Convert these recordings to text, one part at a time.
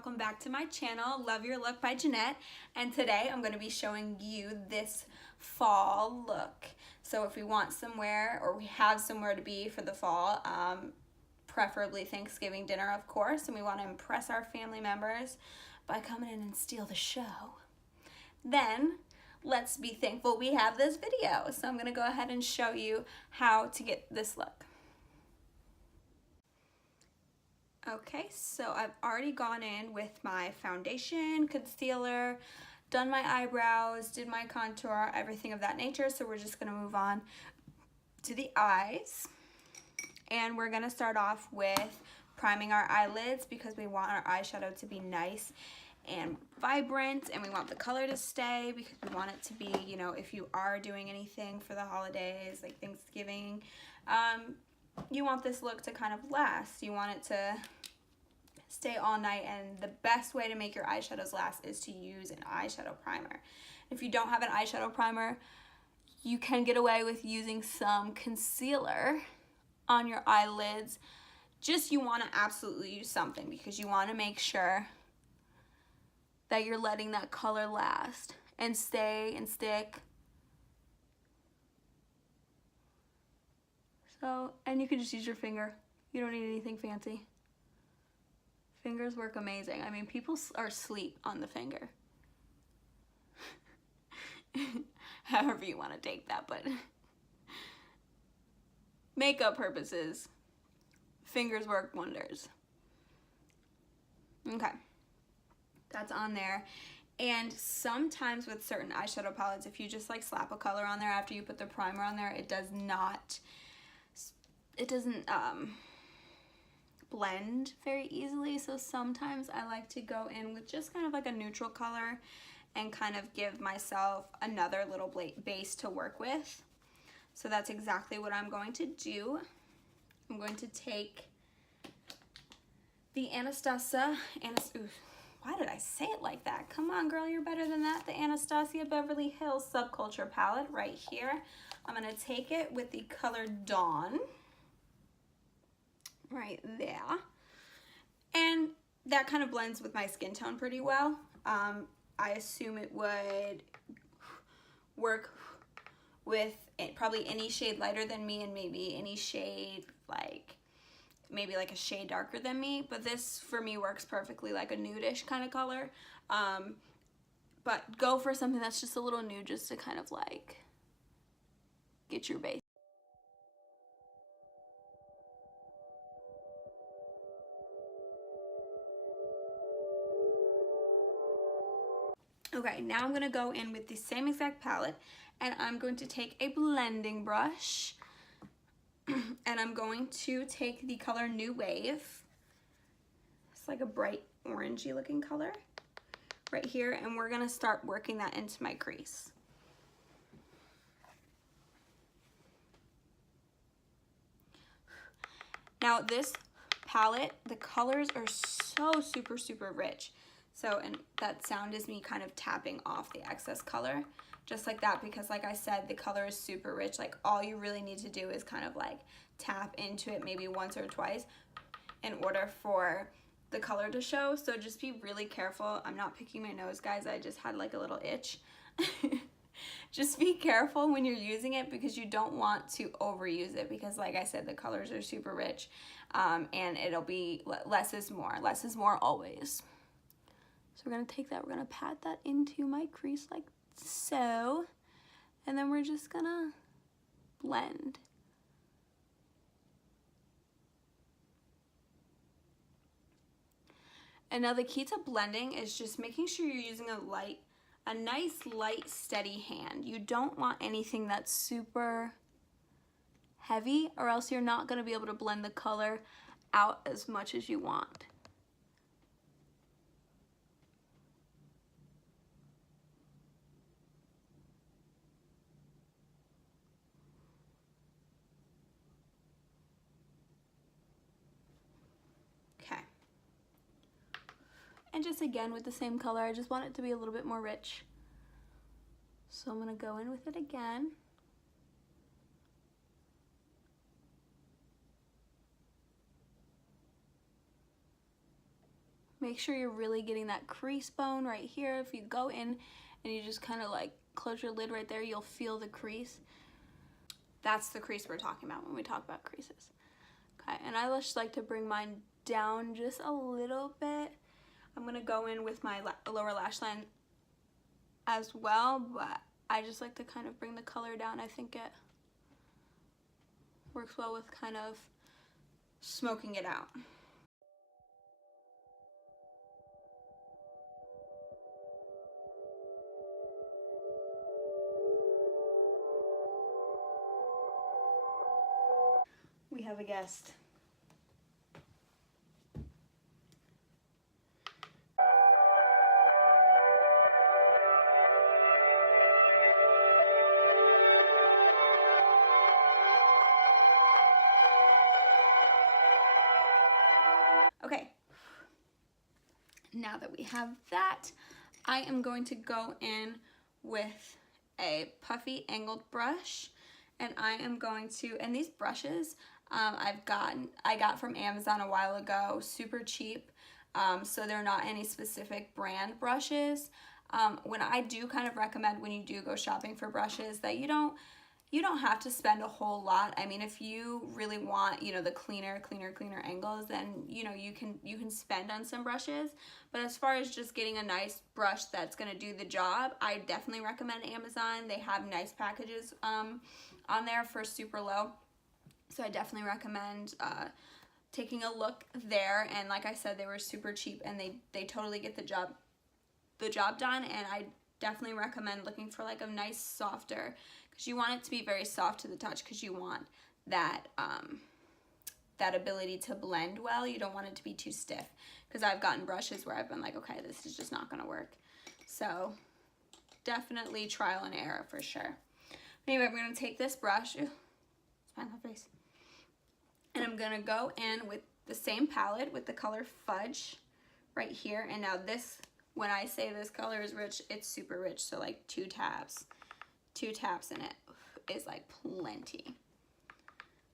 welcome back to my channel, Love Your Look by Jeanette, and today I'm going to be showing you this fall look. So if we want somewhere, or we have somewhere to be for the fall, preferably Thanksgiving dinner of course, and we want to impress our family members by coming in and steal the show, then let's be thankful we have this video. So I'm going to go ahead and show you how to get this look. Okay, so I've already gone in with my foundation, concealer, done my eyebrows, did my contour, everything of that nature. So we're just gonna move on to the eyes. And we're gonna start off with priming our eyelids because we want our eyeshadow to be nice and vibrant, and we want the color to stay because we want it to be, you know, if you are doing anything for the holidays, like Thanksgiving, you want this look to kind of last. You want it to stay all night, and the best way to make your eyeshadows last is to use an eyeshadow primer. If you don't have an eyeshadow primer, you can get away with using some concealer on your eyelids. Just you want to absolutely use something because you want to make sure that you're letting that color last and stay and stick. So, and you can just use your finger. You don't need anything fancy. Fingers work amazing. I mean, people are asleep on the finger. However you want to take that, but makeup purposes, fingers work wonders. Okay, that's on there. And sometimes with certain eyeshadow palettes, if you just like slap a color on there after you put the primer on there, it doesn't blend very easily. So sometimes I like to go in with just kind of like a neutral color and kind of give myself another little base to work with. So that's exactly what I'm going to do. I'm going to take the Anastasia, why did I say it like that? Come on, girl, you're better than that. The Anastasia Beverly Hills Subculture palette right here. I'm gonna take it with the color Dawn right there. And that kind of blends with my skin tone pretty well. I assume it would work with probably any shade lighter than me and maybe any shade maybe like a shade darker than me, but this for me works perfectly like a nude-ish kind of color. But go for something that's just a little nude just to kind of like get your base. Okay, now I'm gonna go in with the same exact palette, and I'm going to take a blending brush and I'm going to take the color New Wave. It's like a bright orangey looking color right here, and we're gonna start working that into my crease. Now this palette, the colors are so super rich. So, and that sound is me kind of tapping off the excess color, just like that, because like I said, the color is super rich. Like all you really need to do is kind of like tap into it maybe once or twice in order for the color to show. So just be really careful. I'm not picking my nose, guys. I just had like a little itch. Just be careful when you're using it because you don't want to overuse it because like I said, the colors are super rich, and it'll be less is more always. So we're gonna take that, we're gonna pat that into my crease like so, and then we're just gonna blend. And now the key to blending is just making sure you're using a nice light steady hand. You don't want anything that's super heavy, or else you're not gonna be able to blend the color out as much as you want. And just again with the same color, I just want it to be a little bit more rich. So I'm gonna go in with it again. make sure you're really getting that crease bone right here. If you go in and you just kind of like close your lid right there, you'll feel the crease. That's the crease we're talking about when we talk about creases. Okay, and I just like to bring mine down just a little bit. I'm gonna go in with my lower lash line as well, but I just like to kind of bring the color down. I think it works well with kind of smoking it out. We have a guest. Okay, now that we have that, I am going to go in with a puffy angled brush, and I am going to, and these brushes I got from Amazon a while ago, super cheap, so they're not any specific brand brushes. When I do kind of recommend when you do go shopping for brushes that you don't have to spend a whole lot. I mean, if you really want, you know, the cleaner angles, then, you know, you can spend on some brushes. But as far as just getting a nice brush that's gonna do the job, I definitely recommend Amazon. They have nice packages on there for super low. So I definitely recommend taking a look there. And like I said, they were super cheap and they totally get the job done. And I definitely recommend looking for like a nice softer, because you want it to be very soft to the touch, because you want that that ability to blend well. You don't want it to be too stiff, because I've gotten brushes where I've been like, okay, this is just not gonna work. So definitely trial and error for sure. Anyway, I'm gonna take this brush, it's my face, and I'm gonna go in with the same palette with the color Fudge right here. And now this, when I say this color is rich, it's super rich. So like two taps in it is like plenty.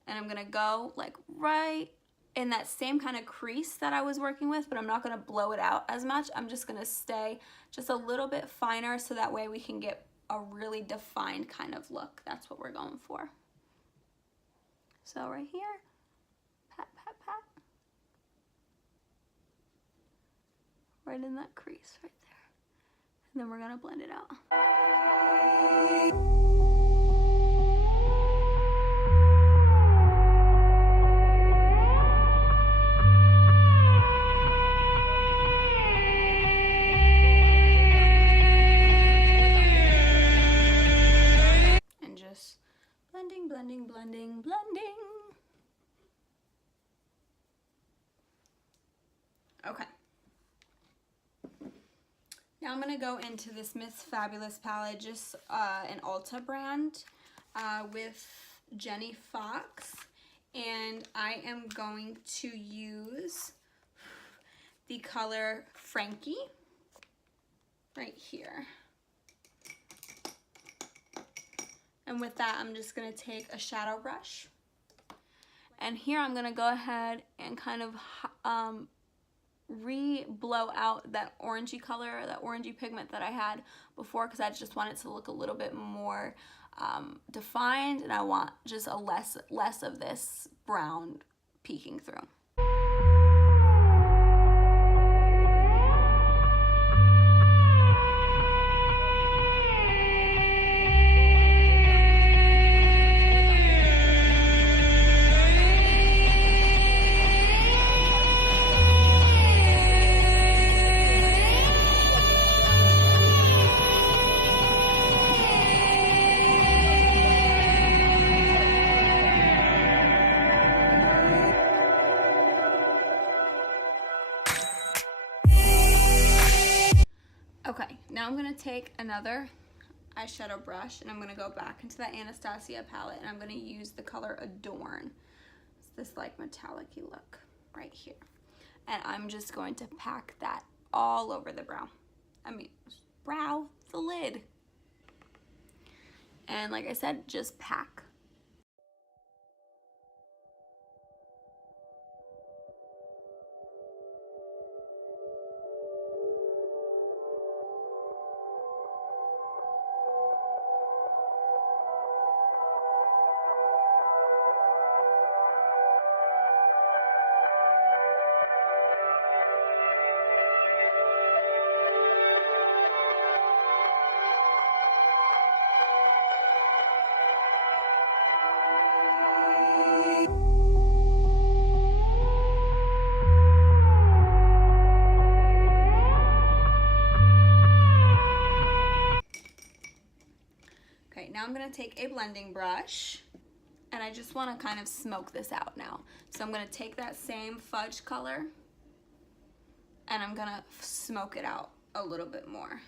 And I'm gonna go like right in that same kind of crease that I was working with, but I'm not gonna blow it out as much. I'm just gonna stay just a little bit finer, so that way we can get a really defined kind of look. That's what we're going for. So right here, pat, pat, pat. Right in that crease right there. And then we're gonna blend it out. And just blending, blending, blending, blending. Okay. Now I'm gonna go into this Miss Fabulous palette, just an Ulta brand with Jenny Fox, and I am going to use the color Frankie right here. And with that, I'm just gonna take a shadow brush, and here I'm gonna go ahead and kind of re-blow out that orangey color, that orangey pigment that I had before, because I just want it to look a little bit more defined, and I want just a less of this brown peeking through. Okay, now I'm gonna take another eyeshadow brush, and I'm gonna go back into that Anastasia palette, and I'm gonna use the color Adorn. It's this like metallic-y look right here. And I'm just going to pack that all over the brow. I mean, brow, the lid. And like I said, just pack. I'm gonna take a blending brush and I just wanna kind of smoke this out now. So I'm gonna take that same fudge color and I'm gonna smoke it out a little bit more.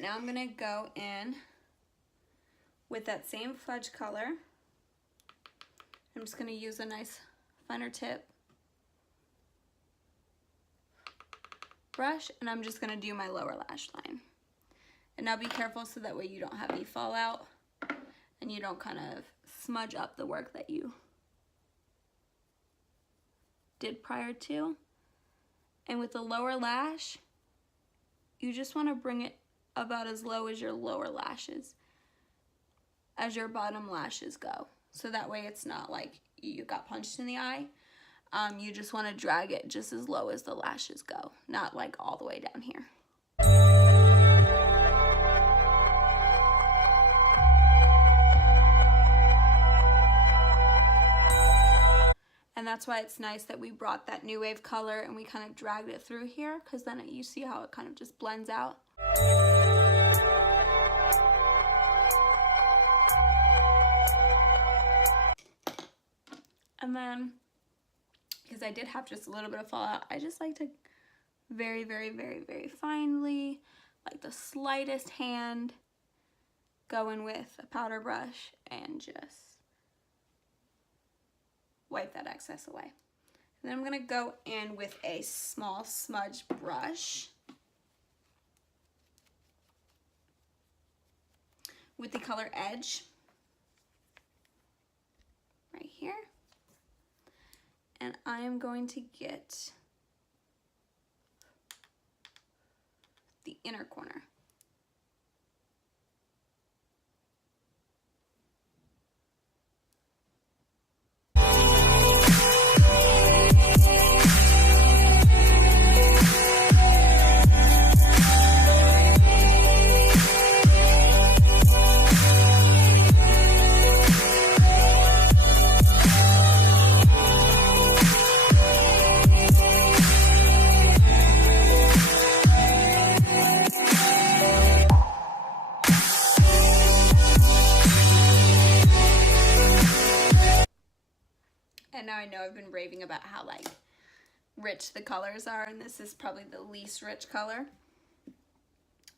Now I'm gonna go in with that same fudge color. I'm just gonna use a nice finer tip brush and I'm just gonna do my lower lash line. And now be careful so that way you don't have any fallout and you don't kind of smudge up the work that you did prior to. And with the lower lash, you just wanna bring it about as low as your lower lashes as your bottom lashes go. So that way it's not like you got punched in the eye. You just want to drag it just as low as the lashes go, not like all the way down here. And that's why it's nice that we brought that New Wave color and we kind of dragged it through here, because then you see how it kind of just blends out. And then, because I did have just a little bit of fallout, I just like to very, very, very, very finely, like the slightest hand, go in with a powder brush and just wipe that excess away. And then I'm gonna go in with a small smudge brush with the color Edge right here. And I am going to get the inner corner. And now I know I've been raving about how like rich the colors are, and this is probably the least rich color.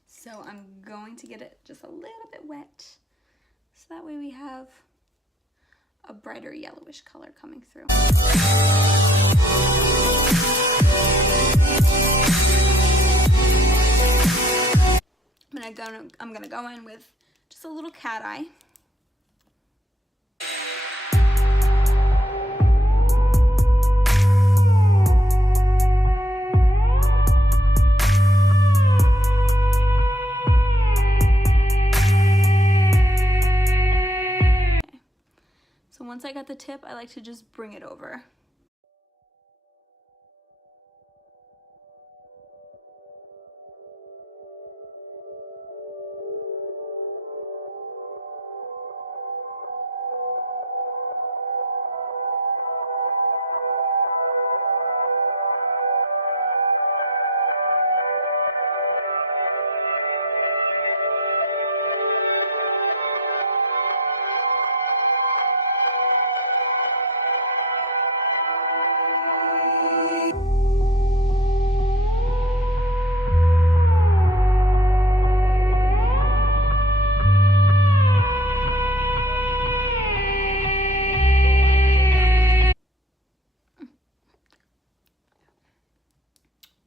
So I'm going to get it just a little bit wet, so that way we have a brighter yellowish color coming through. I'm gonna go in with just a little cat eye. Once I got the tip, I like to just bring it over.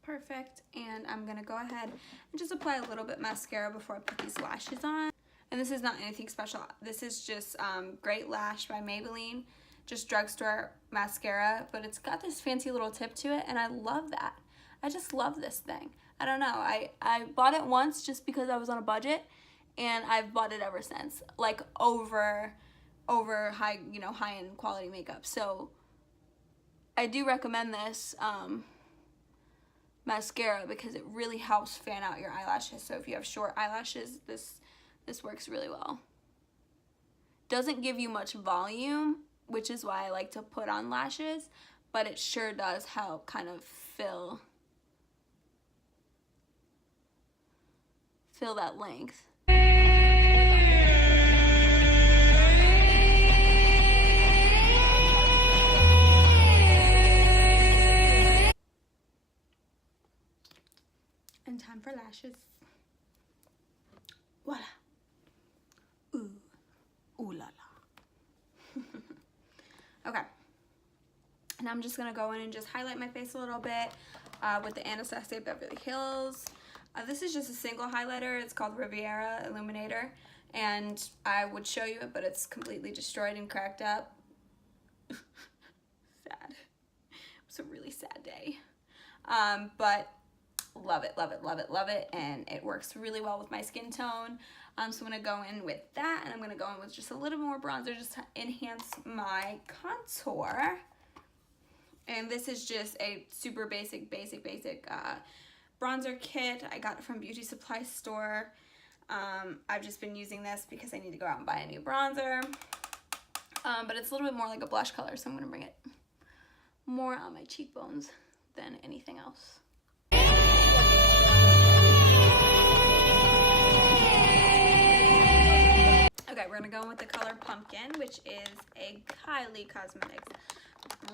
Perfect, and I'm gonna go ahead and just apply a little bit mascara before I put these lashes on. And this is not anything special. This is just Great Lash by Maybelline. just drugstore mascara, but it's got this fancy little tip to it, and I love that. I just love this thing. I don't know. I bought it once just because I was on a budget, and I've bought it ever since. Like over high, you know, high-end quality makeup. So I do recommend this mascara because it really helps fan out your eyelashes. So if you have short eyelashes, this works really well. Doesn't give you much volume, which is why I like to put on lashes, but it sure does help kind of fill that length. And time for lashes. Voila. Ooh. Ooh la la. Okay. And I'm just going to go in and just highlight my face a little bit with the Anastasia Beverly Hills. This is just a single highlighter. It's called Riviera Illuminator. And I would show you it, but it's completely destroyed and cracked up. Sad. It was a really sad day. But love it, love it, love it, love it. And it works really well with my skin tone. So I'm going to go in with that, and I'm going to go in with just a little more bronzer just to enhance my contour. And this is just a super basic bronzer kit. I got it from Beauty Supply Store. I've just been using this because I need to go out and buy a new bronzer. But it's a little bit more like a blush color, so I'm going to bring it more on my cheekbones than anything else. Okay, we're gonna go in with the color Pumpkin, which is a Kylie Cosmetics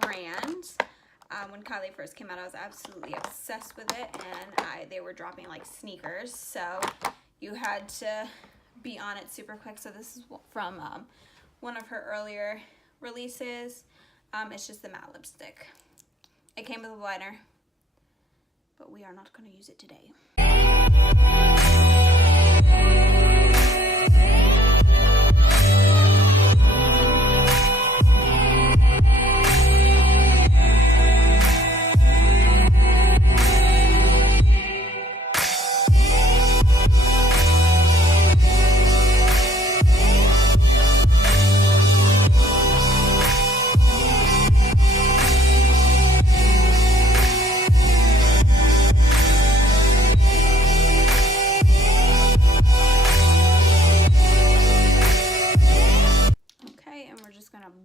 brand. When Kylie first came out, I was absolutely obsessed with it, and they were dropping like sneakers, so you had to be on it super quick. So this is from one of her earlier releases. It's just the matte lipstick. It came with a liner, but we are not going to use it today.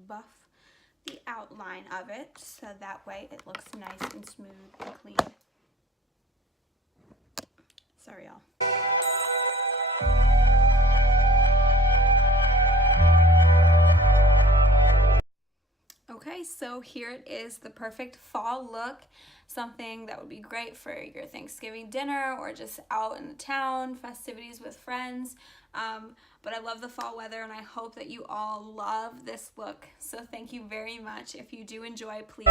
Buff the outline of it so that way it looks nice and smooth and clean. Sorry, y'all. Okay, so here it is, the perfect fall look. Something that would be great for your Thanksgiving dinner or just out in the town, festivities with friends. But I love the fall weather, and I hope that you all love this look. So thank you very much. If you do enjoy, please